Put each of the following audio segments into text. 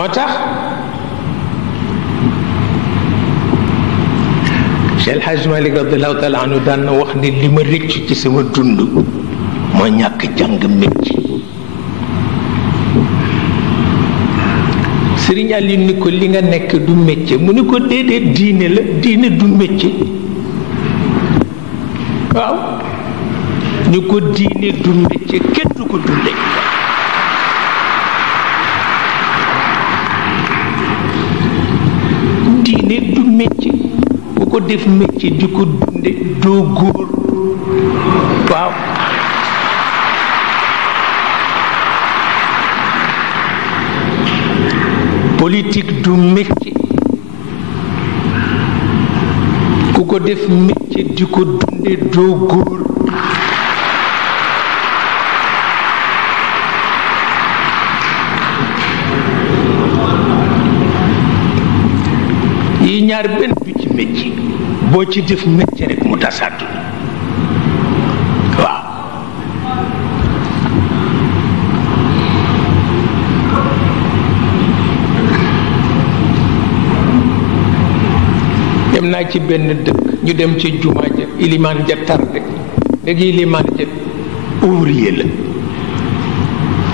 moo tax Cheikh El Hadj Malick radiallahu taala anhu daan na wax ni li ma rëccu ci sama dund moo ñàkk jàng métier. Sëriñ Aliou ni ko li nga nekk du métier mu ni ko déedéet diine la diine du métier. waaw ni ko diine du métier kenn du ko dunde diine du métier bu ko def métier di ko dunde doo góor. waaw politique du métier ku ko def métier di ko dunde doo góor. yi ñaar benn du ci métier boo ci def métier rek mu tasaatu. waaw dem naa ci benn dëkk ñu dem ci jumaa ja ilimaan ja tardé léegi ilimaan ja ouvrier la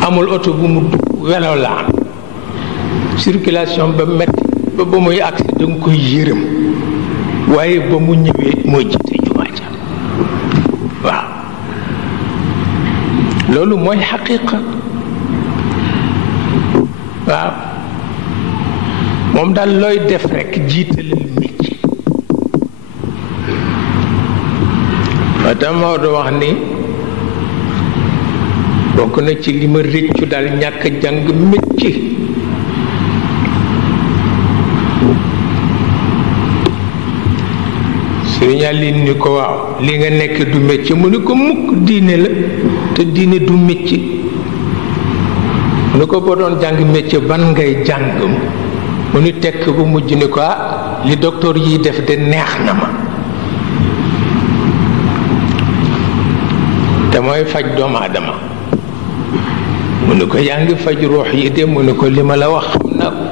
amul oto bu mu dugg welo la am circulation ba metti ba muy agsi da nga koy yërëm waaye ba mu ñëwee moo jiite jumaa ja. waaw loolu mooy xaqiqa. waaw moom daal looy def rekk jiitalal métier. wata Maodo wax ni bokk na ci li ma rëccu daal ñàkk jàng métier. Sëriñ Aliou ni ko waaw li nga nekk du métier mu ni ko mukk diine la te diine du métier. mu ni ko boo doon jàng métier ban ngay jàng mu ni tekk bu mujj ni ko li docteur yiy def de neex na ma te mooy faj doomu aadama. mu ni ko yaa ngi faj ruux yi de mu ni ko li ma la wax xam naa ko